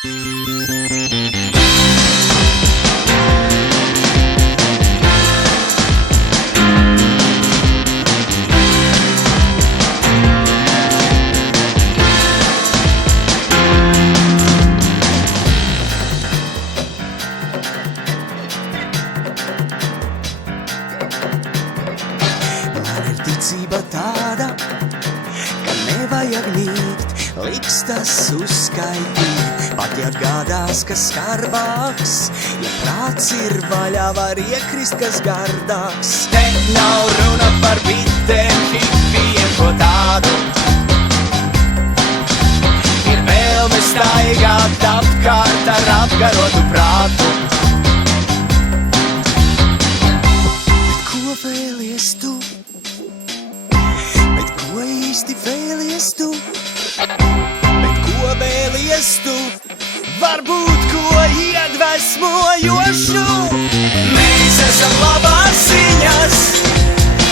Man ir ticība tāda, ka nevajag nīkt, liks tas uzskaitīt. Pat ja gādās, kas skarbāks, ja prāts ir vaļā, var iekrist, kas gardāks. Te nav runa par bitēm, hipijiem, ko tādu. Ir vēlme staigāt apkārt ar apgarotu prātu. Bet ko vēlies tu? Bet ko īsti vēlies tu? Bet ko vēlies tu? Varbūt ko iedvesmojošu. Mēs esam labās ziņas,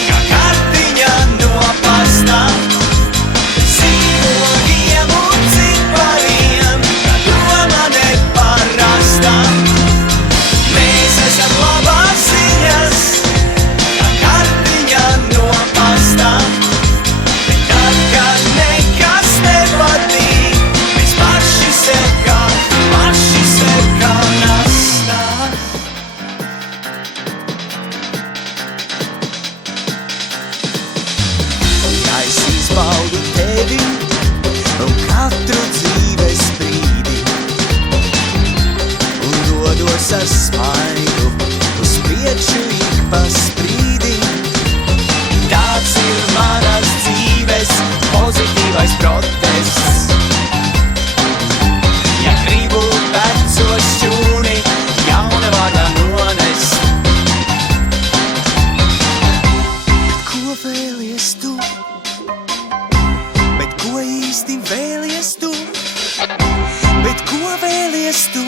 kā kartiņa no pasta. Zīmogiem un cipariem, kā doma neparasta. Mēs esam labās ziņas, kā kartiņa no pasta. Bet tad, kad nekas nepatīk, mēs paši sev kā nasta. Ja es izbaudu tevi un katru dzīves brīdi un dodos ar smaidu uz priekšu ik pa sprīdi. Tāds ir manas dzīves pozitīvais protests. Ja gribu veco šķūni jauna vārdā nonest. Bet ko vēlies tu? Bet ko īsti vēlies tu? Bet ko vēlies tu?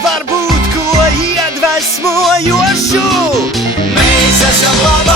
Varbūt ko iedvesmojošu. Mēs esam labi.